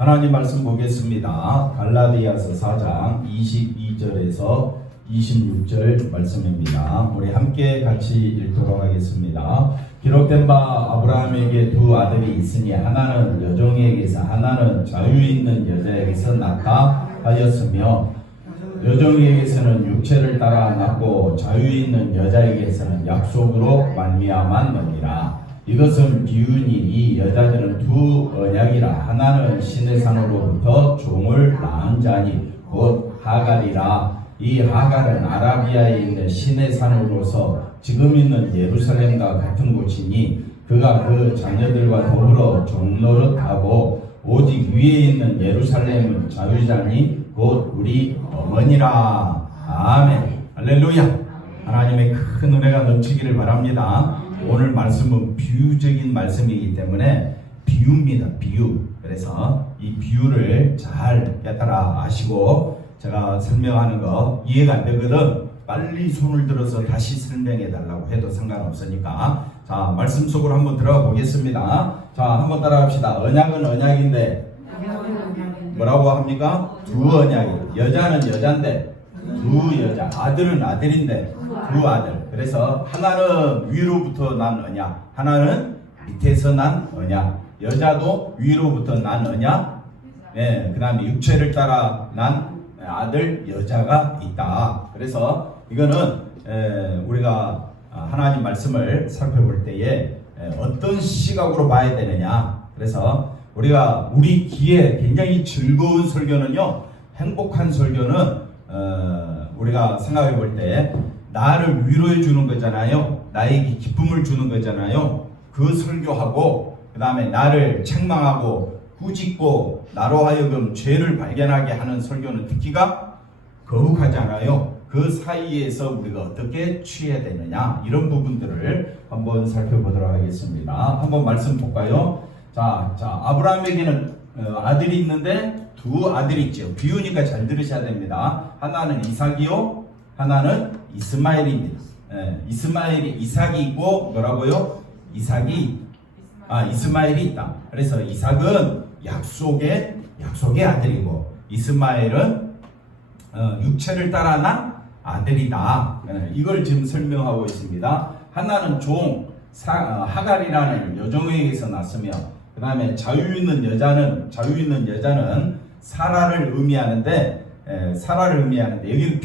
하나님 말씀 보겠습니다. 갈라디아서 4장 22절에서 26절 말씀입니다. 우리 함께 같이 읽도록 하겠습니다. 기록된 바 아브라함에게 두 아들이 있으니 하나는 여종에게서 하나는 자유 있는 여자에게서 낳다 하였으며 여종에게서는 육체를 따라 낳고 자유 있는 여자에게서는 약속으로 말미암았느니라. 이것은 비유니 이 여자들은 두 언약이라. 하나는 신의 산으로부터 종을 낳은 자니 곧 하갈이라. 이 하갈은 아라비아에 있는 신의 산으로서 지금 있는 예루살렘과 같은 곳이니 그가 그 자녀들과 더불어 종노릇하고 오직 위에 있는 예루살렘은 자유자니 곧 우리 어머니라. 아멘. 할렐루야. 하나님의 큰 은혜가 넘치기를 바랍니다. 오늘 말씀은 비유적인 말씀이기 때문에 비유입니다. 비유. 그래서 이 비유를 잘 깨달아 아시고 제가 설명하는 거 이해가 안 되거든 빨리 손을 들어서 다시 설명해 달라고 해도 상관없으니까 자 말씀 속으로 한번 들어가 보겠습니다. 자 한번 따라 합시다. 언약은 언약인데 뭐라고 합니까? 두 언약이에요. 여자는 여자인데 두 여자, 아들은 아들인데 두 아들. 그래서 하나는 위로부터 난 언약, 하나는 밑에서 난 언약. 여자도 위로부터 난 언약, 그 다음에 육체를 따라 난 아들, 여자가 있다. 그래서 이거는 우리가 하나님 말씀을 살펴볼 때에 어떤 시각으로 봐야 되느냐. 그래서 우리가 우리 귀에 굉장히 즐거운 설교는요, 행복한 설교는 우리가 생각해 볼 때 나를 위로해 주는 거잖아요. 나에게 기쁨을 주는 거잖아요. 그 설교하고 그 다음에 나를 책망하고 꾸짖고 나로 하여금 죄를 발견하게 하는 설교는 듣기가 거북하잖아요. 그 사이에서 우리가 어떻게 취해야 되느냐 이런 부분들을 한번 살펴보도록 하겠습니다. 한번 말씀 볼까요? 자 아브라함에게는 아들이 있는데 두 아들이 있죠. 비유니까 잘 들으셔야 됩니다. 하나는 이삭이요, 하나는 이스마엘입니다. 이삭이 있고 뭐라고요? 이스마엘이 있다. 그래서 이삭은 약속의 아들이고 이스마엘은 육체를 따라 난 아들이다. 이걸 지금 설명하고 있습니다. 하나는 하갈이라는 여종에게서 났으며 그 다음에 자유 있는 여자는 사라를 의미하는데 여기는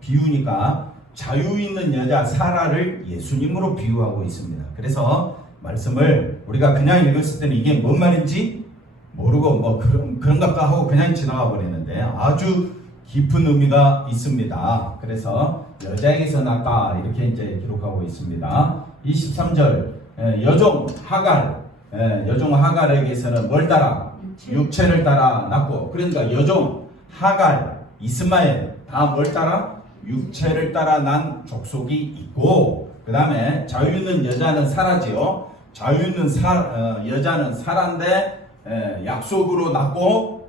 비유니까 자유 있는 여자 사라를 예수님으로 비유하고 있습니다. 그래서 말씀을 우리가 그냥 읽었을 때는 이게 뭔 말인지 모르고 뭐 그런 것도 하고 그냥 지나가 버리는데 아주 깊은 의미가 있습니다. 그래서 여자에게서 낳다 이렇게 이제 기록하고 있습니다. 23절 여종 하갈에게서는 뭘 따라? 육체를 따라 낳고, 그러니까 여종 하갈 이스마엘 다 뭘 따라? 육체를 따라 난 족속이 있고, 그 다음에 자유 있는 여자는 사라지요. 자유 있는 여자는 사라인데 약속으로 낳고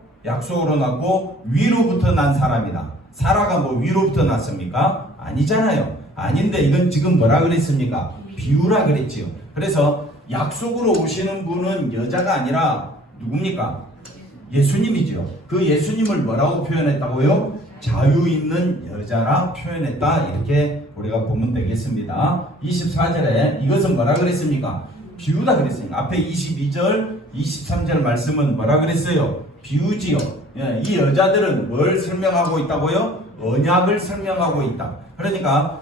위로부터 난 사람이다. 사라가 뭐 위로부터 났습니까? 아니잖아요. 아닌데 이건 지금 뭐라 그랬습니까? 비유라 그랬지요. 그래서 약속으로 오시는 분은 여자가 아니라 누굽니까? 예수님이죠. 그 예수님을 뭐라고 표현했다고요? 자유 있는 여자라 표현했다. 이렇게 우리가 보면 되겠습니다. 24절에 이것은 뭐라 그랬습니까? 비유다 그랬습니다. 앞에 22절, 23절 말씀은 뭐라 그랬어요? 비유지요. 이 여자들은 뭘 설명하고 있다고요? 언약을 설명하고 있다. 그러니까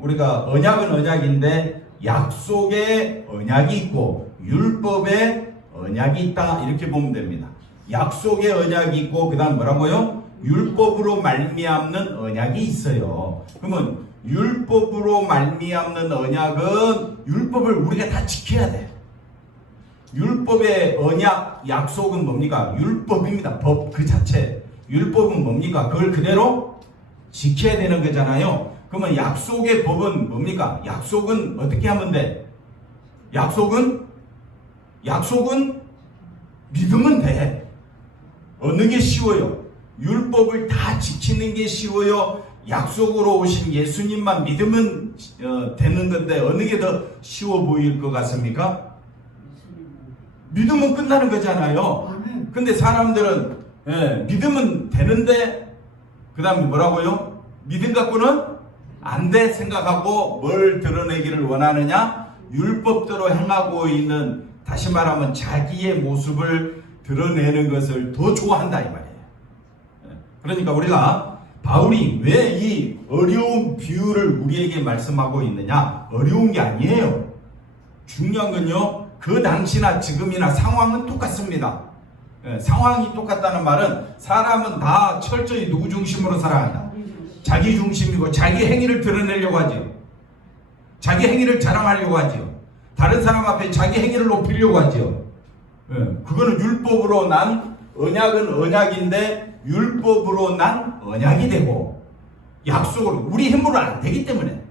우리가 언약은 언약인데 약속의 언약이 있고 율법의 언약이 있다. 이렇게 보면 됩니다. 약속의 언약이 있고 그 다음 뭐라고요? 율법으로 말미암는 언약이 있어요. 그러면 율법으로 말미암는 언약은 율법을 우리가 다 지켜야 돼. 율법의 언약, 약속은 뭡니까? 율법입니다. 법 그 자체. 율법은 뭡니까? 그걸 그대로 지켜야 되는 거잖아요. 그러면 약속의 법은 뭡니까? 약속은 어떻게 하면 돼? 약속은 믿으면 돼. 어느 게 쉬워요? 율법을 다 지키는 게 쉬워요? 약속으로 오신 예수님만 믿으면 되는 건데 어느 게 더 쉬워 보일 것 같습니까? 믿으면 끝나는 거잖아요. 아멘. 근데 사람들은 믿으면 되는데 그 다음에 뭐라고요? 믿음 갖고는 안 돼 생각하고 뭘 드러내기를 원하느냐? 율법대로 행하고 있는, 다시 말하면 자기의 모습을 드러내는 것을 더 좋아한다 이 말이에요. 그러니까 우리가 바울이 왜 이 어려운 비유를 우리에게 말씀하고 있느냐? 어려운 게 아니에요. 중요한 건요, 그 당시나 지금이나 상황은 똑같습니다. 상황이 똑같다는 말은 사람은 다 철저히 누구 중심으로 살아간다? 자기 중심이고 자기 행위를 드러내려고 하죠. 자기 행위를 자랑하려고 하죠. 다른 사람 앞에 자기 행위를 높이려고 하죠. 그거는 율법으로 난 언약은 언약인데 율법으로 난 언약이 되고, 약속으로 우리 힘으로 안 되기 때문에,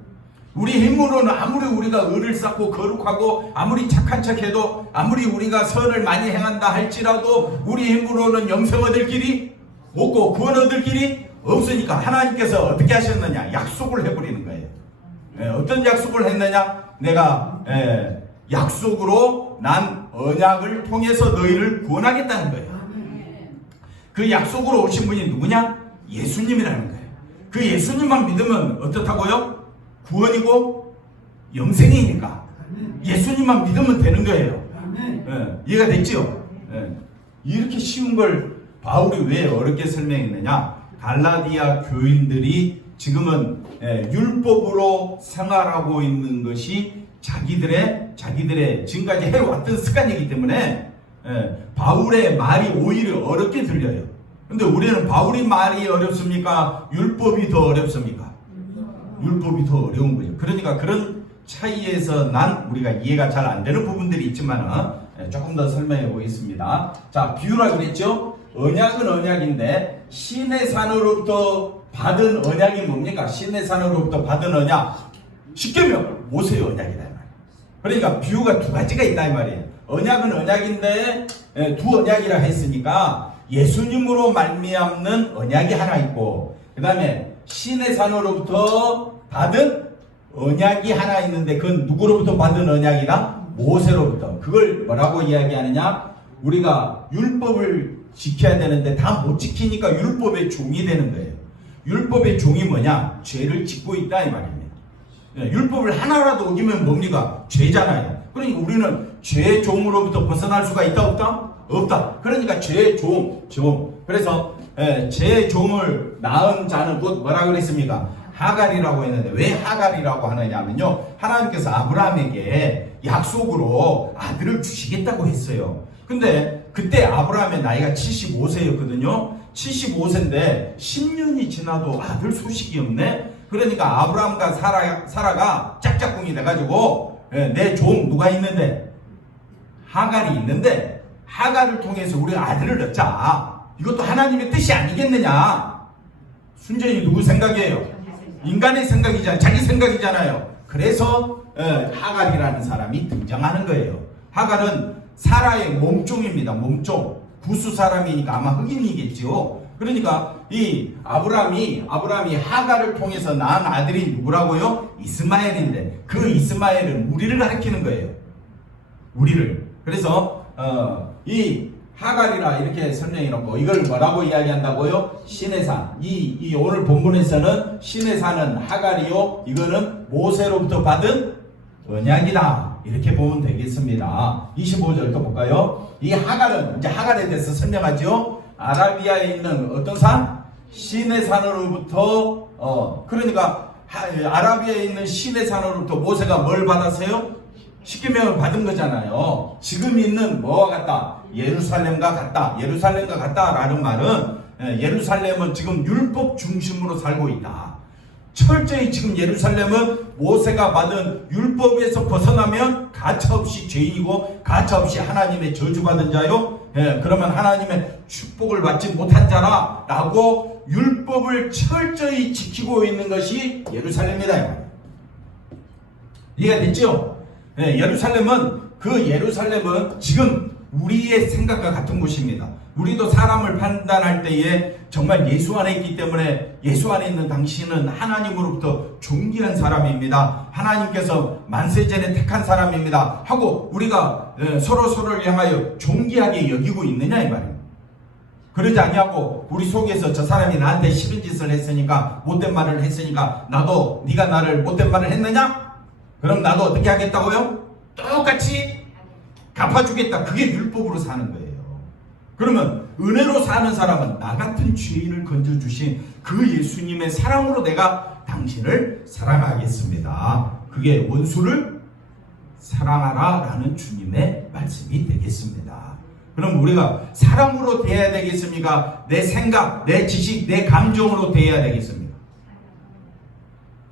우리 힘으로는 아무리 우리가 의를 쌓고 거룩하고 아무리 착한 척해도, 아무리 우리가 선을 많이 행한다 할지라도 우리 힘으로는 영생 얻을 길이 없고 구원 얻을 길이 없으니까 하나님께서 어떻게 하셨느냐? 약속을 해버리는 거예요. 어떤 약속을 했느냐? 내가 약속으로 난 언약을 통해서 너희를 구원하겠다는 거예요. 그 약속으로 오신 분이 누구냐? 예수님이라는 거예요. 그 예수님만 믿으면 어떻다고요? 구원이고 영생이니까 예수님만 믿으면 되는 거예요. 이해가 됐죠? 이렇게 쉬운 걸 바울이 왜 어렵게 설명했느냐? 갈라디아 교인들이 지금은 율법으로 생활하고 있는 것이 자기들의 지금까지 해왔던 습관이기 때문에 바울의 말이 오히려 어렵게 들려요. 근데 우리는 바울이 말이 어렵습니까? 율법이 더 어렵습니까? 율법이 더 어려운 거죠. 그러니까 그런 차이에서 난 우리가 이해가 잘 안 되는 부분들이 있지만 조금 더 설명해 보겠습니다. 자, 비유라 그랬죠? 언약은 언약인데 신의 산으로부터 받은 언약이 뭡니까? 신의 산으로부터 받은 언약, 십계명, 모세의 언약이다 이 말이에요. 그러니까 비유가 두 가지가 있다 이 말이에요. 언약은 언약인데 두 언약이라 했으니까 예수님으로 말미암는 언약이 하나 있고, 그 다음에 신의 산으로부터 받은 언약이 하나 있는데 그건 누구로부터 받은 언약이다? 모세로부터. 그걸 뭐라고 이야기하느냐? 우리가 율법을 지켜야 되는데 다 못 지키니까 율법의 종이 되는 거예요. 율법의 종이 뭐냐? 죄를 짓고 있다 이 말입니다. 율법을 하나라도 어기면 뭡니까? 죄잖아요. 그러니까 우리는 죄의 종으로부터 벗어날 수가 있다 없다? 없다. 그러니까 죄의 종. 그래서 죄의 종을 낳은 자는 곧 뭐라 그랬습니까? 하갈이라고 했는데 왜 하갈이라고 하느냐면요, 하나님께서 아브라함에게 약속으로 아들을 주시겠다고 했어요. 근데 그때 아브라함의 나이가 75세였거든요. 75세인데 10년이 지나도 아들 소식이 없네. 그러니까 아브라함과 사라가 짝짝꿍이 돼가지고 내 종 누가 있는데? 하갈이 있는데 하갈을 통해서 우리가 아들을 낳자. 이것도 하나님의 뜻이 아니겠느냐? 순전히 누구 생각이에요? 인간의 생각이잖아요. 자기 생각이잖아요. 그래서 하갈이라는 사람이 등장하는 거예요. 하갈은 사라의 몸종입니다. 몸종. 구수 사람이니까 아마 흑인이겠죠. 그러니까 이 아브라함이 하갈을 통해서 낳은 아들이 누구라고요? 이스마엘인데 그 이스마엘은 우리를 가리키는 거예요. 우리를. 그래서 이 하갈이라 이렇게 설명해 놓고 이걸 뭐라고 이야기한다고요? 신의 산. 이 오늘 본문에서는 신의 산은 하갈이요, 이거는 모세로부터 받은 언약이다. 이렇게 보면 되겠습니다. 25절 또 볼까요? 이 하갈은 이제 하갈에 대해서 설명하죠. 아라비아에 있는 어떤 산? 신의 산으로부터 그러니까 아라비아에 있는 신의 산으로부터 모세가 뭘 받았어요? 십계명을 받은 거잖아요. 지금 있는 뭐와 같다? 예루살렘과 같다. 예루살렘과 같다라는 말은 예루살렘은 지금 율법 중심으로 살고 있다. 철저히 지금 예루살렘은 모세가 받은 율법에서 벗어나면 가차없이 죄인이고 가차없이 하나님의 저주받은 자요. 그러면 하나님의 축복을 받지 못한 자라 라고 율법을 철저히 지키고 있는 것이 예루살렘이다. 이해가 됐죠? 예루살렘은 지금 우리의 생각과 같은 것입니다. 우리도 사람을 판단할 때에 정말 예수 안에 있기 때문에 예수 안에 있는 당신은 하나님으로부터 존귀한 사람입니다. 하나님께서 만세전에 택한 사람입니다. 하고 우리가 서로를 향하여 존귀하게 여기고 있느냐 이 말입니다. 그러지 아니하고 우리 속에서 저 사람이 나한테 싫은 짓을 했으니까 못된 말을 했으니까 나도 네가 나를 못된 말을 했느냐? 그럼 나도 어떻게 하겠다고요? 똑같이 갚아주겠다. 그게 율법으로 사는 거예요. 그러면 은혜로 사는 사람은 나 같은 죄인을 건져주신 그 예수님의 사랑으로 내가 당신을 사랑하겠습니다. 그게 원수를 사랑하라 라는 주님의 말씀이 되겠습니다. 그럼 우리가 사랑으로 대해야 되겠습니까? 내 생각, 내 지식, 내 감정으로 대해야 되겠습니까?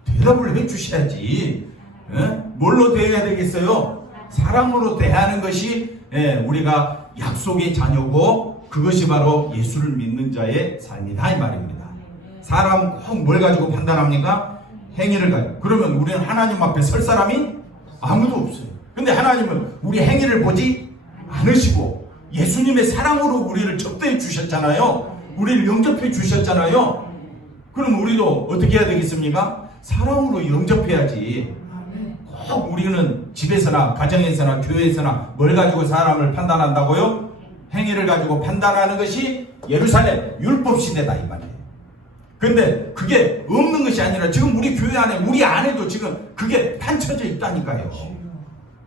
대답을 해주셔야지. 뭘로 대해야 되겠어요? 사랑으로 대하는 것이 우리가 약속의 자녀고 그것이 바로 예수를 믿는 자의 삶이다 이 말입니다. 사람 꼭 뭘 가지고 판단합니까? 행위를 가지고. 그러면 우리는 하나님 앞에 설 사람이 아무도 없어요. 근데 하나님은 우리 행위를 보지 않으시고 예수님의 사랑으로 우리를 접대해 주셨잖아요. 우리를 영접해 주셨잖아요. 그럼 우리도 어떻게 해야 되겠습니까? 사랑으로 영접해야지. 꼭 우리는 집에서나 가정에서나 교회에서나 뭘 가지고 사람을 판단한다고요? 행위를 가지고 판단하는 것이 예루살렘 율법 시대다 이 말이에요. 근데 그게 없는 것이 아니라 지금 우리 교회 안에 우리 안에도 지금 그게 판쳐져 있다니까요.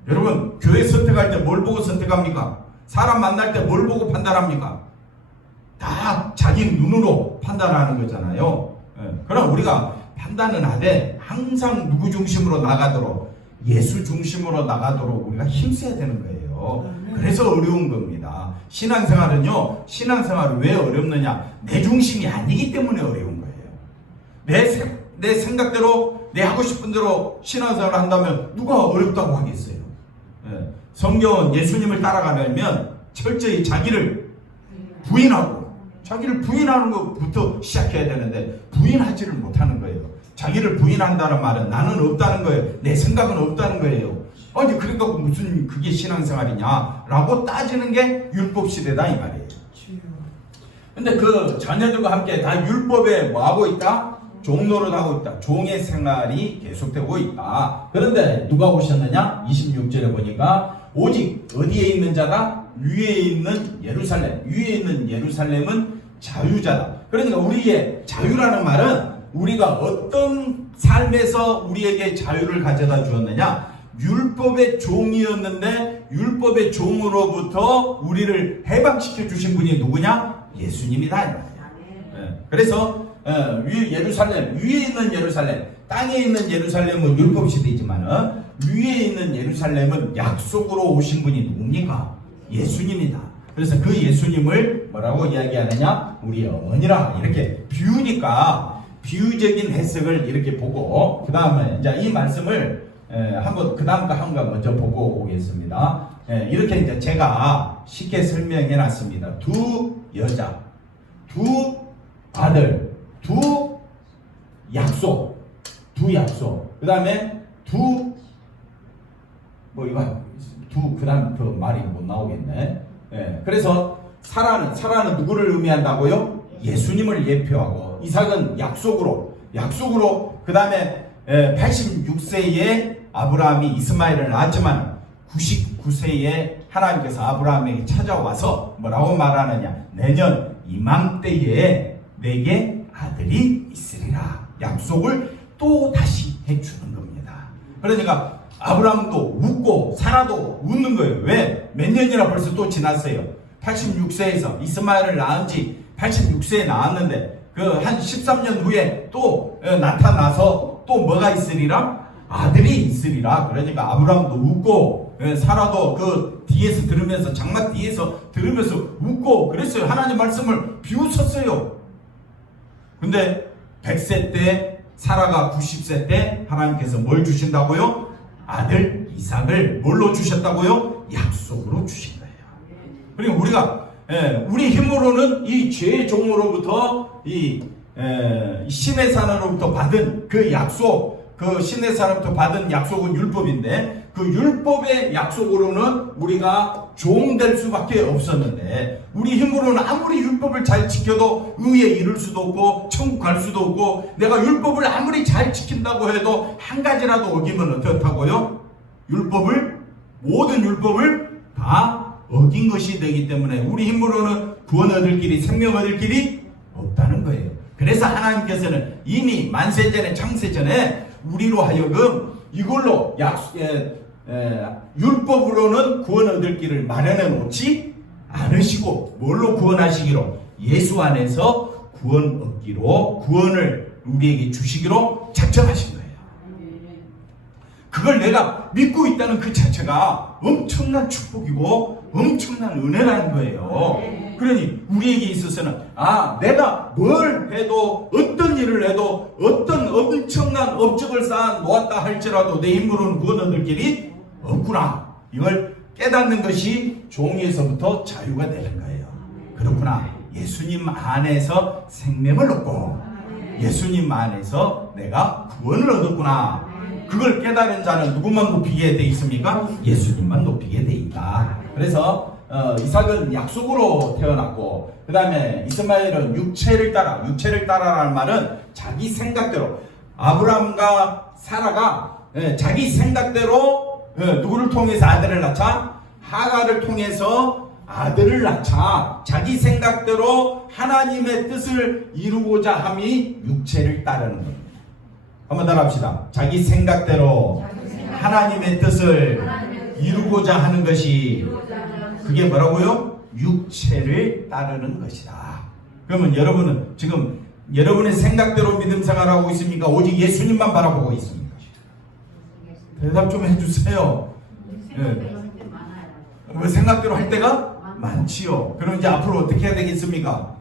여러분 교회 선택할 때 뭘 보고 선택합니까? 사람 만날 때 뭘 보고 판단합니까? 다 자기 눈으로 판단하는 거잖아요. 그럼 우리가 판단은 하되 항상 누구 중심으로 나가도록 예수 중심으로 나가도록 우리가 힘써야 되는 거예요. 그래서 어려운 겁니다. 신앙생활은요, 신앙생활은 왜 어렵느냐? 내 중심이 아니기 때문에 어려운 거예요. 내 생각대로, 내 하고 싶은 대로 신앙생활을 한다면 누가 어렵다고 하겠어요? 성경은 예수님을 따라가려면 철저히 자기를 부인하고, 자기를 부인하는 것부터 시작해야 되는데 부인하지를 못하는 거예요. 자기를 부인한다는 말은 나는 없다는 거예요. 내 생각은 없다는 거예요. 아니 그러니까 무슨 그게 신앙생활이냐 라고 따지는 게 율법 시대다 이 말이에요. 근데 그 자녀들과 함께 다 율법에 뭐하고 있다? 종노릇 하고 있다. 종의 생활이 계속되고 있다. 그런데 누가 오셨느냐? 26절에 보니까 오직 어디에 있는 자다? 위에 있는 예루살렘. 위에 있는 예루살렘은 자유자다. 그러니까 우리의 자유라는 말은 우리가 어떤 삶에서 우리에게 자유를 가져다 주었느냐? 율법의 종이었는데 율법의 종으로부터 우리를 해방시켜 주신 분이 누구냐? 예수님이다. 그래서 예루살렘, 위에 있는 예루살렘, 땅에 있는 예루살렘은 율법 시대이지만 위에 있는 예루살렘은 약속으로 오신 분이 누굽니까? 예수님이다. 그래서 그 예수님을 뭐라고 이야기하느냐? 우리 어머니라 이렇게 비유니까 비유적인 해석을 이렇게 보고 그 다음에 이제 이 말씀을 한번 그 다음 거 한 거 먼저 보고 오겠습니다. 이렇게 이제 제가 쉽게 설명해 놨습니다. 두 여자, 두 아들, 두 약속, 그 다음에 그 다음 더 말이 못 나오겠네. 그래서 사라는 누구를 의미한다고요? 예수님을 예표하고, 이삭은 약속으로 그 다음에 86세에 아브라함이 이스마엘을 낳았지만 99세에 하나님께서 아브라함에게 찾아와서 뭐라고 말하느냐? 내년 이맘때에 내게 아들이 있으리라. 약속을 또 다시 해주는 겁니다. 그러니까 아브라함도 웃고 사라도 웃는 거예요. 왜? 몇 년이나 벌써 또 지났어요. 86세에서 이스마엘을 낳은 지 86세에 낳았는데 그 한 13년 후에 또 나타나서 또 뭐가 있으리라? 아들이 있으리라. 그러니까 아브라함도 웃고 사라도 그 뒤에서 들으면서 장막 뒤에서 들으면서 웃고 그랬어요. 하나님 말씀을 비웃었어요. 근데 100세 때 사라가 90세 때 하나님께서 뭘 주신다고요? 아들 이삭을 뭘로 주셨다고요? 약속으로 주신 거예요. 그러니까 우리가 우리 힘으로는 이 죄의 종으로부터 이 신의 산으로부터 받은 그 약속, 그 시내사로부터 받은 약속은 율법인데 그 율법의 약속으로는 우리가 종될 수밖에 없었는데 우리 힘으로는 아무리 율법을 잘 지켜도 의에 이를 수도 없고 천국 갈 수도 없고 내가 율법을 아무리 잘 지킨다고 해도 한 가지라도 어기면 어떻다고요? 모든 율법을 다 어긴 것이 되기 때문에 우리 힘으로는 구원 얻을 길이 생명 얻을 길이 없다는 거예요. 그래서 하나님께서는 이미 만세전에 창세전에 우리로 하여금 이걸로 율법으로는 구원 얻을 길을 마련해 놓지 않으시고 뭘로 구원하시기로? 예수 안에서 구원 얻기로 구원을 우리에게 주시기로 작정하신 거예요. 그걸 내가 믿고 있다는 그 자체가 엄청난 축복이고 엄청난 은혜라는 거예요. 그러니 우리에게 있어서는 내가 뭘 해도 어떤 일을 해도 어떤 엄청난 업적을 쌓아 놓았다 할지라도 내 힘으로는 구원 얻을 길이 없구나. 이걸 깨닫는 것이 종에서부터 자유가 되는 거예요. 그렇구나. 예수님 안에서 생명을 얻고 예수님 안에서 내가 구원을 얻었구나. 그걸 깨달은 자는 누구만 높이게 돼 있습니까? 예수님만 높이게 돼 있다. 그래서 이삭은 약속으로 태어났고 그 다음에 이스마엘은 육체를 따라라는 말은 자기 생각대로 아브라함과 사라가 자기 생각대로 누구를 통해서 아들을 낳자? 하갈을 통해서 아들을 낳자. 자기 생각대로 하나님의 뜻을 이루고자 함이 육체를 따르는 겁니다. 한번 더 합시다. 자기 생각대로 하나님의 뜻을 이루고자 하는 것이 그게 뭐라고요? 육체를 따르는 것이다. 그러면 여러분은 지금 여러분의 생각대로 믿음 생활하고 있습니까? 오직 예수님만 바라보고 있습니까? 대답 좀 해주세요. 생각대로 할 때가 많지요. 그럼 이제 앞으로 어떻게 해야 되겠습니까?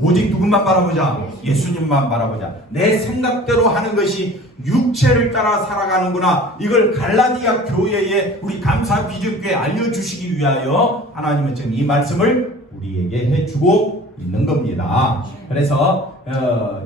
오직 누구만 바라보자? 예수님만 바라보자. 내 생각대로 하는 것이 육체를 따라 살아가는구나. 이걸 갈라디아 교회에 우리 감사 비전교회에 알려주시기 위하여 하나님은 지금 이 말씀을 우리에게 해주고 있는 겁니다. 그래서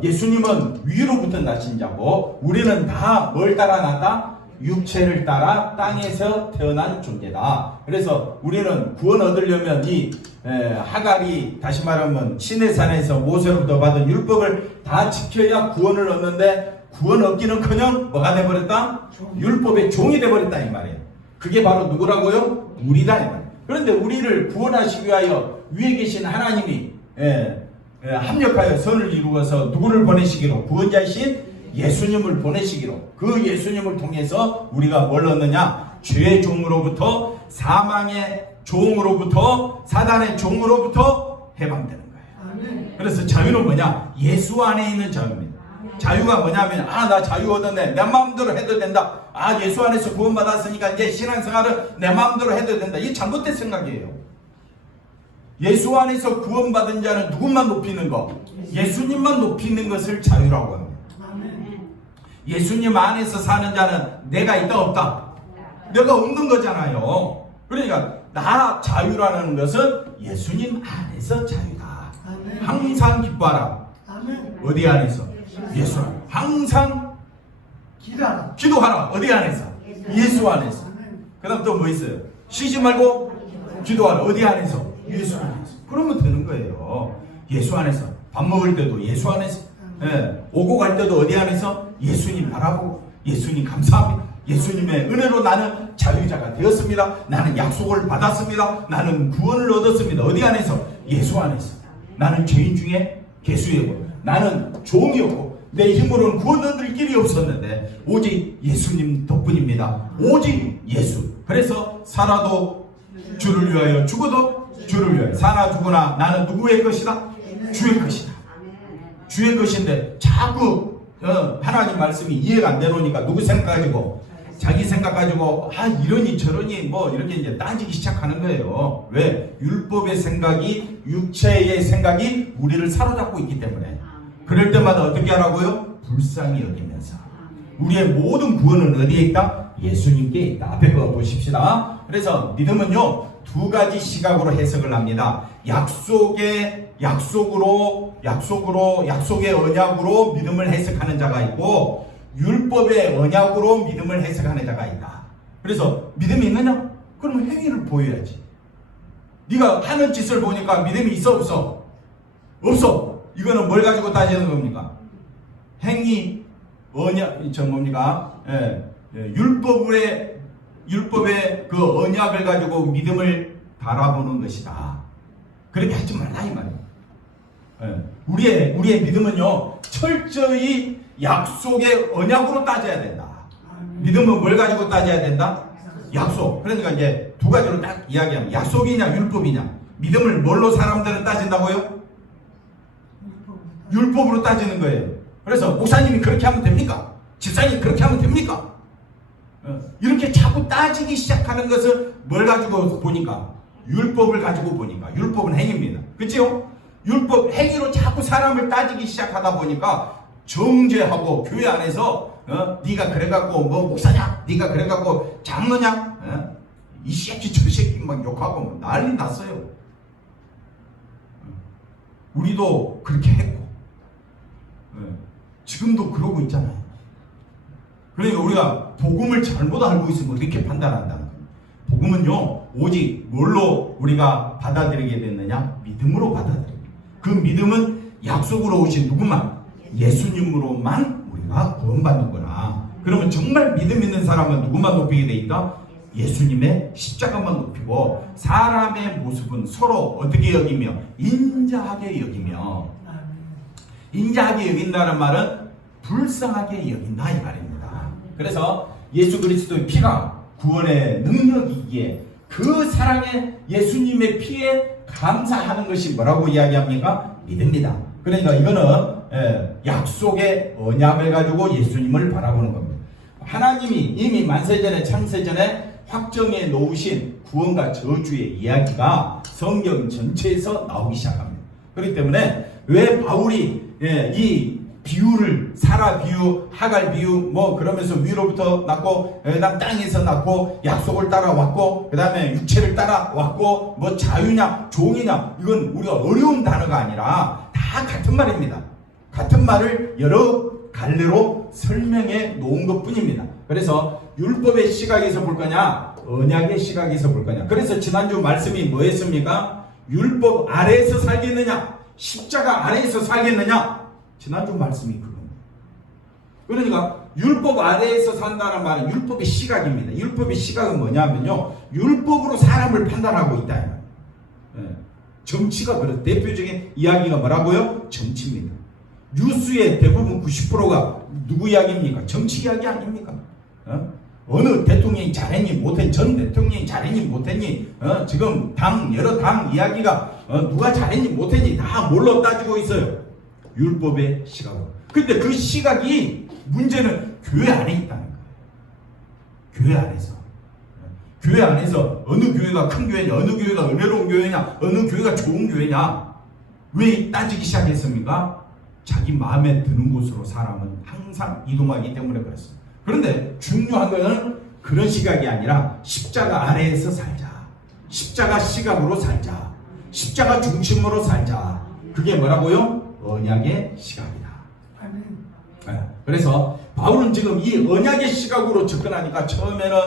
예수님은 위로부터 나신 자고 우리는 다 뭘 따라 났다? 육체를 따라 땅에서 태어난 존재다. 그래서 우리는 구원 얻으려면 이 하갈이 다시 말하면 시내산에서 모세로부터 받은 율법을 다 지켜야 구원을 얻는데 구원 얻기는커녕 뭐가 돼버렸다? 율법의 종이 돼버렸다 이 말이에요. 그게 바로 누구라고요? 우리다 이 말이에요. 그런데 우리를 구원하시기 위하여 위에 계신 하나님이 합력하여 선을 이루어서 누구를 보내시기로? 구원자이신 예수님을 보내시기로 그 예수님을 통해서 우리가 뭘 얻느냐? 죄의 종으로부터 사망의 종으로부터 사단의 종으로부터 해방되는 거예요. 그래서 자유는 뭐냐? 예수 안에 있는 자유입니다. 자유가 뭐냐면 나 자유 얻었네. 내 마음대로 해도 된다. 예수 안에서 구원받았으니까 이제 신앙생활을 내 마음대로 해도 된다. 이게 잘못된 생각이에요. 예수 안에서 구원받은 자는 누구만 높이는 거? 예수님만 높이는 것을 자유라고 합니다. 예수님 안에서 사는 자는 내가 있다 없다? 내가 없는 거잖아요. 그러니까 나 자유라는 것은 예수님 안에서 자유다. 항상 기뻐하라. 어디 안에서? 예수 안에서. 항상 기도하라. 어디 안에서? 예수 안에서. 그 다음 또 뭐 있어요? 쉬지 말고 기도하라. 어디 안에서? 예수 안에서. 그러면 되는 거예요. 예수 안에서. 밥 먹을 때도 예수 안에서. 오고 갈 때도 어디 안에서? 예수님 바라보고 예수님 감사합니다. 예수님의 은혜로 나는 자유자가 되었습니다. 나는 약속을 받았습니다. 나는 구원을 얻었습니다. 어디 안에서? 예수 안에서. 나는 죄인 중에 개수였고 나는 종이었고 내 힘으로는 구원 얻을 길이 없었는데 오직 예수님 덕분입니다. 오직 예수. 그래서 살아도 주를 위하여 죽어도 주를 위하여 사나 죽으나 나는 누구의 것이다? 주의 것이다. 주의 것인데 자꾸 하나님 말씀이 이해가 안 되노니까 누구 생각 가지고 자기 생각 가지고 이러니 저러니 뭐 이렇게 이제 따지기 시작하는 거예요. 왜? 율법의 생각이 육체의 생각이 우리를 사로잡고 있기 때문에 그럴 때마다 어떻게 하라고요? 불쌍히 여기면서 우리의 모든 구원은 어디에 있다? 예수님께 있다. 앞에 거 보십시다. 그래서 믿음은요 두 가지 시각으로 해석을 합니다. 약속의 언약으로 믿음을 해석하는 자가 있고 율법의 언약으로 믿음을 해석하는 자가 있다. 그래서 믿음이 있느냐? 그러면 행위를 보여야지. 네가 하는 짓을 보니까 믿음이 있어 없어? 없어. 이거는 뭘 가지고 따지는 겁니까? 행위, 언약, 뭡니까? 율법의 그 언약을 가지고 믿음을 바라보는 것이다. 그렇게 하지 말라 이 말이에요. 우리의 믿음은요, 철저히 약속의 언약으로 따져야 된다. 믿음은 뭘 가지고 따져야 된다? 약속. 그러니까 이제 두 가지로 딱 이야기하면 약속이냐 율법이냐. 믿음을 뭘로 사람들은 따진다고요? 율법으로 따지는 거예요. 그래서 목사님이 그렇게 하면 됩니까? 집사님이 그렇게 하면 됩니까? 이렇게 자꾸 따지기 시작하는 것을 뭘 가지고 보니까? 율법을 가지고 보니까. 율법은 행위입니다. 그치요? 율법 행위로 자꾸 사람을 따지기 시작하다 보니까 정죄하고 교회 안에서 네가 그래갖고 뭐 목사냐? 네가 그래갖고 장로냐? 이 새끼 저 새끼 막 욕하고 난리 났어요. 우리도 그렇게 했고 지금도 그러고 있잖아요. 그러니까 우리가 복음을 잘못 알고 있으면 이렇게 판단한다는 거예요. 복음은요, 오직 뭘로 우리가 받아들이게 됐느냐? 믿음으로 받아들입니다. 그 믿음은 약속으로 오신 누구만? 예수님으로만 우리가 구원받는 거라. 그러면 정말 믿음 있는 사람은 누구만 높이게 돼 있다? 예수님의 십자가만 높이고, 사람의 모습은 서로 어떻게 여기며? 인자하게 여기며. 인자하게 여긴다는 말은 불쌍하게 여긴다 이 말입니다. 그래서 예수 그리스도의 피가 구원의 능력이기에 그 사랑의 예수님의 피에 감사하는 것이 뭐라고 이야기합니까? 믿습니다. 그러니까 이거는 약속의 언약을 가지고 예수님을 바라보는 겁니다. 하나님이 이미 만세전에 창세전에 확정해 놓으신 구원과 저주의 이야기가 성경 전체에서 나오기 시작합니다. 그렇기 때문에 왜 바울이 이 비유를 사라 비유, 하갈 비유 뭐 그러면서 위로부터 낳고 그다음 땅에서 낳고 약속을 따라왔고 그다음에 육체를 따라왔고 뭐 자유냐 종이냐 이건 우리가 어려운 단어가 아니라 다 같은 말입니다. 같은 말을 여러 갈래로 설명해 놓은 것뿐입니다. 그래서 율법의 시각에서 볼 거냐 언약의 시각에서 볼 거냐. 그래서 지난주 말씀이 뭐였습니까? 율법 아래에서 살겠느냐 십자가 아래에서 살겠느냐. 지난주 말씀이 그겁니다. 그러니까 율법 아래에서 산다는 말은 율법의 시각입니다. 율법의 시각은 뭐냐면요, 율법으로 사람을 판단하고 있다. 정치가 그런 대표적인 이야기가 뭐라고요? 정치입니다. 뉴스의 대부분 90%가 누구 이야기입니까? 정치 이야기 아닙니까? 어느 대통령이 잘했니 못했니, 전 대통령이 잘했니 못했니, 지금 여러 당 이야기가 누가 잘했니 못했니 다 뭘로 따지고 있어요? 율법의 시각으로. 근데 그 시각이 문제는 교회 안에 있다는 거예요. 교회 안에서. 교회 안에서 어느 교회가 큰 교회냐, 어느 교회가 은혜로운 교회냐, 어느 교회가 좋은 교회냐. 왜 따지기 시작했습니까? 자기 마음에 드는 곳으로 사람은 항상 이동하기 때문에 그랬어요. 그런데 중요한 것은 그런 시각이 아니라 십자가 아래에서 살자. 십자가 시각으로 살자. 십자가 중심으로 살자. 그게 뭐라고요? 언약의 시각이다. 그래서 바울은 지금 이 언약의 시각으로 접근하니까 처음에는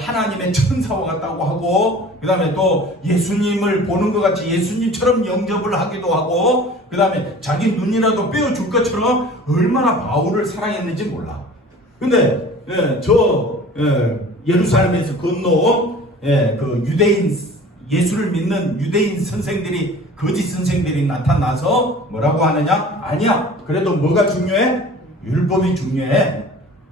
하나님의 천사와 같다고 하고 그 다음에 또 예수님을 보는 것 같이 예수님처럼 영접을 하기도 하고 그 다음에 자기 눈이라도 빼어줄 것처럼 얼마나 바울을 사랑했는지 몰라. 근데 예루살렘에서 건너온 그 유대인 예수를 믿는 유대인 선생들이 거짓 선생들이 나타나서 뭐라고 하느냐? 아니야. 그래도 뭐가 중요해? 율법이 중요해.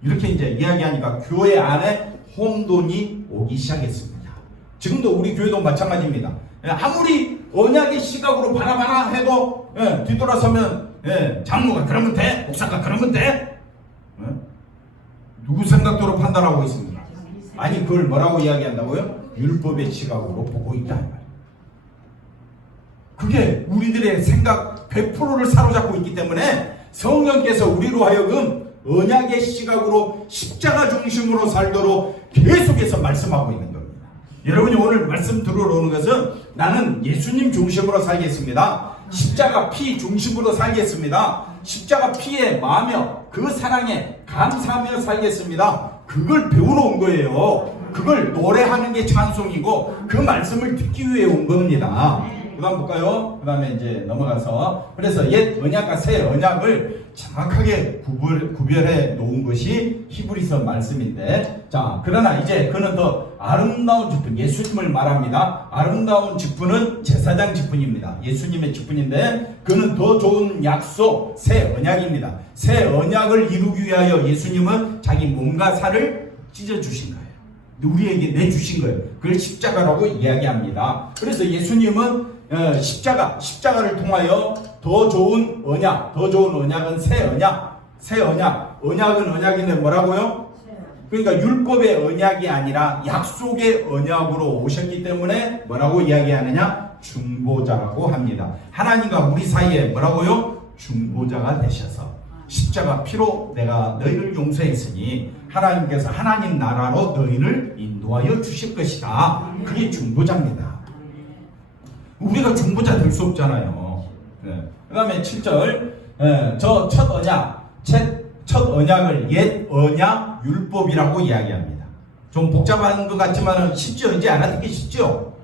이렇게 이제 이야기하니까 교회 안에 혼돈이 오기 시작했습니다. 지금도 우리 교회도 마찬가지입니다. 아무리 언약의 시각으로 바라봐라 해도 뒤돌아서면 장로가 그러면 돼? 목사가 그러면 돼? 누구 생각대로 판단하고 있습니다. 아니 그걸 뭐라고 이야기한다고요? 율법의 시각으로 보고 있다. 그게 우리들의 생각 100%를 사로잡고 있기 때문에 성령께서 우리로 하여금 언약의 시각으로 십자가 중심으로 살도록 계속해서 말씀하고 있는 겁니다. 여러분이 오늘 말씀 들어오는 것은 나는 예수님 중심으로 살겠습니다. 십자가 피 중심으로 살겠습니다. 십자가 피에 마하며 그 사랑에 감사하며 살겠습니다. 그걸 배우러 온 거예요. 그걸 노래하는 게 찬송이고 그 말씀을 듣기 위해 온 겁니다. 그 다음 볼까요? 그 다음에 이제 넘어가서 그래서 옛 언약과 새 언약을 정확하게 구별해 놓은 것이 히브리서 말씀인데, 자, 그러나 이제 그는 더 아름다운 직분, 예수님을 말합니다. 아름다운 직분은 제사장 직분입니다. 예수님의 직분인데 그는 더 좋은 약속, 새 언약입니다. 새 언약을 이루기 위하여 예수님은 자기 몸과 살을 찢어주신 거예요. 우리에게 내주신 거예요. 그걸 십자가라고 이야기합니다. 그래서 예수님은 십자가를 통하여 더 좋은 언약, 더 좋은 언약은 새 언약, 언약은 언약인데 뭐라고요? 그러니까 율법의 언약이 아니라 약속의 언약으로 오셨기 때문에 뭐라고 이야기하느냐? 중보자라고 합니다. 하나님과 우리 사이에 뭐라고요? 중보자가 되셔서 십자가 피로 내가 너희를 용서했으니 하나님께서 하나님 나라로 너희를 인도하여 주실 것이다. 그게 중보자입니다. 우리가 중보자 될 수 없잖아요. 그 다음에 7절, 저 첫 언약을 옛 언약 율법이라고 이야기합니다. 좀 복잡한 것 같지만 쉽죠? 이제 알아듣기 쉽죠?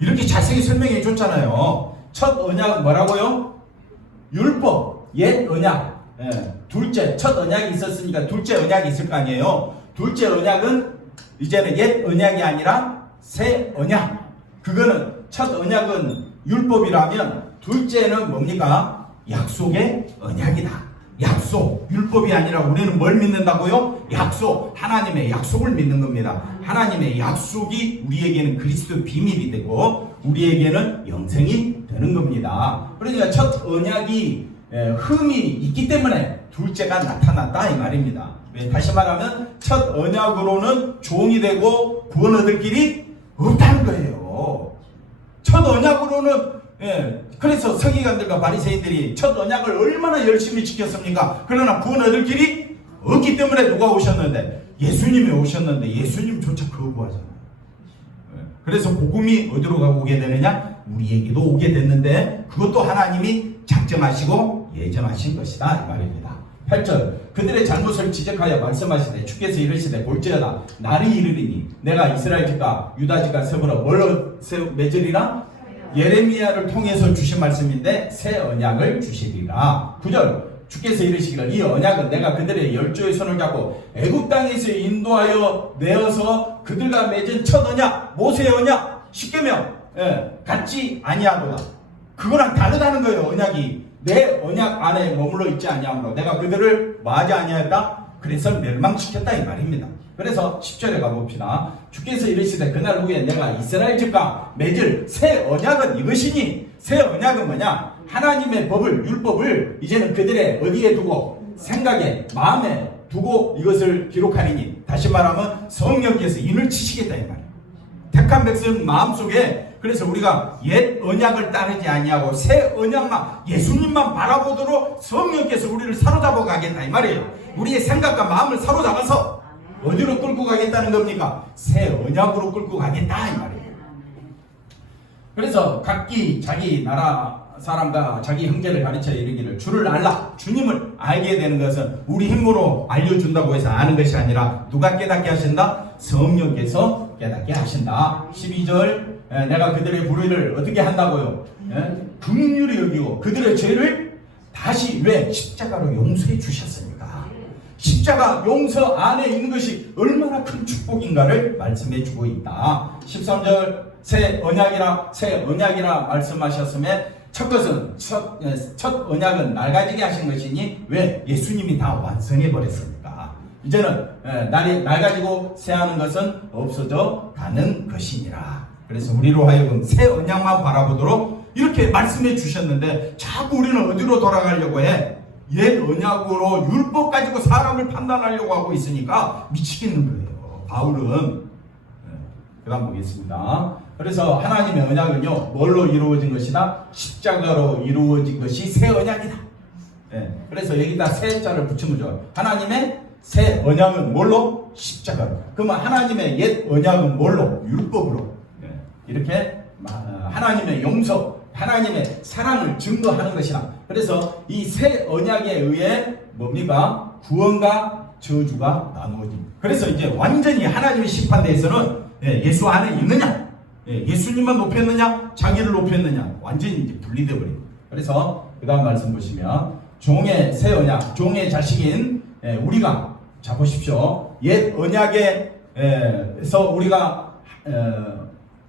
이렇게 자세히 설명해 줬잖아요. 첫 언약은 뭐라고요? 율법, 옛 언약. 둘째, 첫 언약이 있었으니까 둘째 언약이 있을 거 아니에요. 둘째 언약은 이제는 옛 언약이 아니라 새 언약. 그거는 첫 언약은 율법이라면 둘째는 뭡니까? 약속의 언약이다. 약속, 율법이 아니라 우리는 뭘 믿는다고요? 약속, 하나님의 약속을 믿는 겁니다. 하나님의 약속이 우리에게는 그리스도 비밀이 되고 우리에게는 영생이 되는 겁니다. 그러니까 첫 언약이 흠이 있기 때문에 둘째가 나타났다 이 말입니다. 다시 말하면 첫 언약으로는 종이 되고 구원 얻을 길이 없다는 거예요. 첫 언약으로는 그래서 서기관들과 바리새인들이 첫 언약을 얼마나 열심히 지켰습니까? 그러나 구원 얻을 길이 없기 때문에 누가 오셨는데? 예수님이 오셨는데 예수님조차 거부하잖아요. 그래서 복음이 어디로 가고 오게 되느냐? 우리에게도 오게 됐는데 그것도 하나님이 작정하시고 예정하신 것이다 이 말입니다. 8절, 그들의 잘못을 지적하여 말씀하시되 주께서 이르시되 볼지어다 날이 이르리니 내가 이스라엘 집과 유다 집과 세우러 뭘로 맺으리라? 예레미야를 통해서 주신 말씀인데 새 언약을 주시리라. 9절, 주께서 이르시기를 이 언약은 내가 그들의 열조의 손을 잡고 애굽 땅에서 인도하여 내어서 그들과 맺은 첫 언약, 모세의 언약, 십계명 같지 아니하노라. 그거랑 다르다는 거예요. 언약이 내 언약 안에 머물러 있지 아니하므로 내가 그들을 뭐하지 아니하였다? 그래서 멸망시켰다 이 말입니다. 그래서 10절에 가봅시다. 주께서 이르시되 그날 후에 내가 이스라엘 집과 맺을 새 언약은 이것이니, 새 언약은 뭐냐? 하나님의 법을, 율법을 이제는 그들의 어디에 두고 생각에 마음에 두고 이것을 기록하리니, 다시 말하면 성령께서 인을 치시겠다 이 말이에요. 택한 백성 마음속에, 그래서 우리가 옛 언약을 따르지 아니하고 새 언약만, 예수님만 바라보도록 성령께서 우리를 사로잡아 가겠다 이 말이에요. 우리의 생각과 마음을 사로잡아서 어디로 끌고 가겠다는 겁니까? 새 언약으로 끌고 가겠다 이 말이에요. 그래서 각기 자기 나라 사람과 자기 형제를 가르쳐 이르기를 주를 알라, 주님을 알게 되는 것은 우리 힘으로 알려준다고 해서 아는 것이 아니라 누가 깨닫게 하신다? 성령께서 깨닫게 하신다. 12절, 내가 그들의 불의를 어떻게 한다고요? 긍휼히 여기고 그들의 죄를 다시 왜? 십자가로 용서해 주셨으니까. 십자가 용서 안에 있는 것이 얼마나 큰 축복인가를 말씀해 주고 있다. 13절, 새 언약이라 말씀하셨음에 첫 것은 첫 언약은 낡아지게 하신 것이니, 왜? 예수님이 다 완성해 버렸으니까 이제는 낡아지고 새하는 것은 없어져 가는 것이니라. 그래서 우리로 하여금 새 언약만 바라보도록 이렇게 말씀해 주셨는데 자꾸 우리는 어디로 돌아가려고 해? 옛 언약으로 율법 가지고 사람을 판단하려고 하고 있으니까 미치겠는 거예요. 바울은. 그 다음 보겠습니다. 그래서 하나님의 언약은요, 뭘로 이루어진 것이다? 십자가로 이루어진 것이 새 언약이다. 그래서 여기다 새 자를 붙이면 좋아요. 하나님의 새 언약은 뭘로? 십자가로. 그러면 하나님의 옛 언약은 뭘로? 율법으로. 이렇게 하나님의 용서, 하나님의 사랑을 증거하는 것이라. 그래서 이 새 언약에 의해 뭡니까? 구원과 저주가 나누어집니다. 그래서 이제 완전히 하나님의 심판대에서는 예수 안에 있느냐, 예수님만 높였느냐, 자기를 높였느냐, 완전히 이제 분리되어 버립니다. 그래서 그 다음 말씀 보시면 종의 새 언약, 종의 자식인 우리가, 자 보십시오. 옛 언약에서 우리가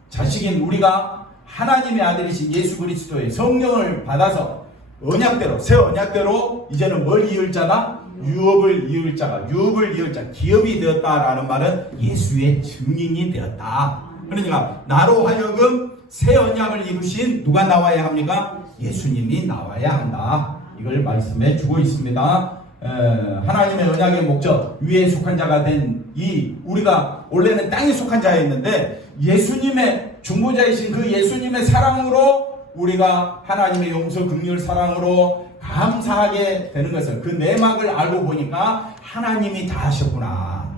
자식인 우리가 하나님의 아들이신 예수 그리스도의 성령을 받아서 언약대로, 새 언약대로 이제는 뭘 이을 자가? 유업을 이을 자가, 유업을 이을 자, 기업이 되었다라는 말은 예수의 증인이 되었다. 그러니까 나로 하여금 새 언약을 이루신 누가 나와야 합니까? 예수님이 나와야 한다. 이걸 말씀해 주고 있습니다. 하나님의 언약의 목적, 위에 속한 자가 된 이 우리가 원래는 땅에 속한 자였는데 예수님의 중보자이신 그 예수님의 사랑으로 우리가 하나님의 용서 긍휼 사랑으로 감사하게 되는 것을, 그 내막을 알고 보니까 하나님이 다 하셨구나.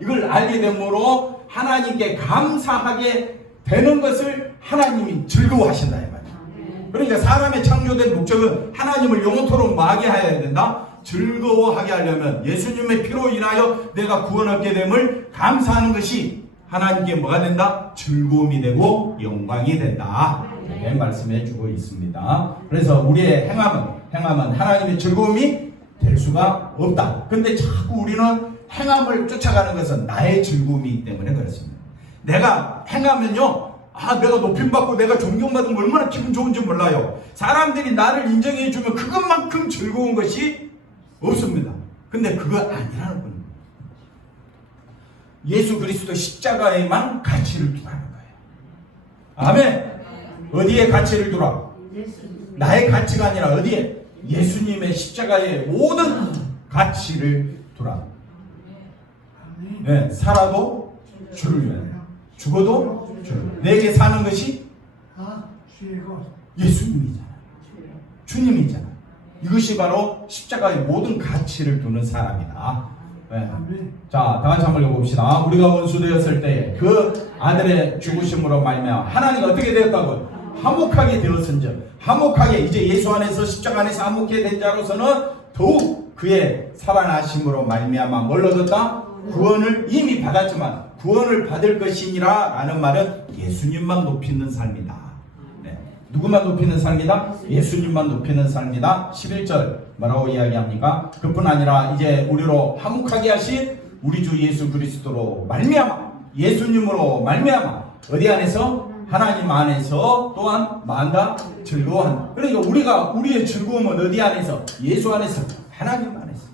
이걸 알게 되므로 하나님께 감사하게 되는 것을 하나님이 즐거워하신다 이 말이에요. 그러니까 사람의 창조된 목적은 하나님을 영원토록 뭐하게 해야 된다? 즐거워하게 하려면 예수님의 피로 인하여 내가 구원 얻게 됨을 감사하는 것이 하나님께 뭐가 된다? 즐거움이 되고 영광이 된다. 이렇게 말씀해 주고 있습니다. 그래서 우리의 행함은 하나님의 즐거움이 될 수가 없다. 근데 자꾸 우리는 행함을 쫓아가는 것은 나의 즐거움이기 때문에 그렇습니다. 내가 행하면요, 내가 높임받고 내가 존경받으면 얼마나 기분 좋은지 몰라요. 사람들이 나를 인정해주면 그것만큼 즐거운 것이 없습니다. 근데 그거 아니라는 겁니다. 예수 그리스도 십자가에만 가치를 두라는 거예요. 아멘. 어디에 가치를 두라? 나의 가치가 아니라 어디에? 예수님의 십자가의 모든 가치를 두라. 네, 살아도 주를 위하여, 죽어도 주를 위하여. 내게 사는 것이 예수님이잖아. 주님이잖아. 이것이 바로 십자가의 모든 가치를 두는 사람이다. 네. 자, 다 같이 한번 읽어봅시다. 우리가 원수 되었을 때에 그 아들의 죽으심으로 말미암아 하나님이 어떻게 되었다고? 화목하게 되었은즉, 화목하게, 이제 예수 안에서 십자가 안에서 화목하게 된 자로서는 더욱 그의 살아나심으로 말미암아 뭘 얻었다? 구원을 이미 받았지만 구원을 받을 것이니라 라는 말은 예수님만 높이는 삶이다. 누구만 높이는 삶이다? 예수님만 높이는 삶이다. 11절 뭐라고 이야기합니까? 그뿐 아니라 이제 우리로 화목하게 하신 우리 주 예수 그리스도로 말미암아, 예수님으로 말미암아 어디 안에서? 하나님 안에서 또한 만다 즐거워한다. 그러니까 우리의 즐거움은 어디 안에서? 예수 안에서, 하나님 안에서.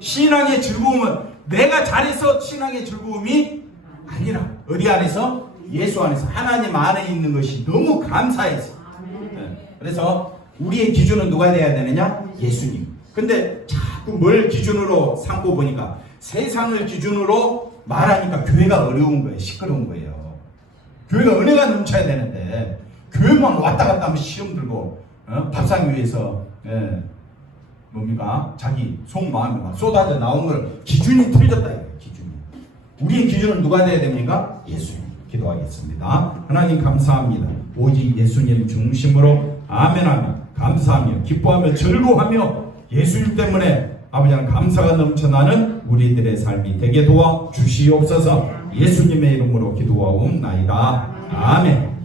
신앙의 즐거움은 내가 잘해서 신앙의 즐거움이 아니라 어디 안에서? 예수 안에서, 하나님 안에 있는 것이 너무 감사해서. 그래서 우리의 기준은 누가 돼야 되느냐? 예수님. 근데 자꾸 뭘 기준으로 삼고 보니까 세상을 기준으로 말하니까 교회가 어려운 거예요. 시끄러운 거예요. 교회가 은혜가 넘쳐야 되는데 교회만 왔다 갔다 하면 시험 들고 밥상 위에서 뭡니까? 자기 속마음이 막 쏟아져 나온 걸 기준이 틀렸다 이거예요. 기준이. 우리의 기준은 누가 돼야 됩니까? 예수님. 기도하겠습니다. 하나님 감사합니다. 오직 예수님 중심으로 아멘하며 감사하며 기뻐하며 즐거워하며 예수님 때문에 아버지 하나님 감사가 넘쳐나는 우리들의 삶이 되게 도와 주시옵소서. 예수님의 이름으로 기도하옵나이다. 아멘.